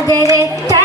അതരത്ത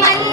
Bye.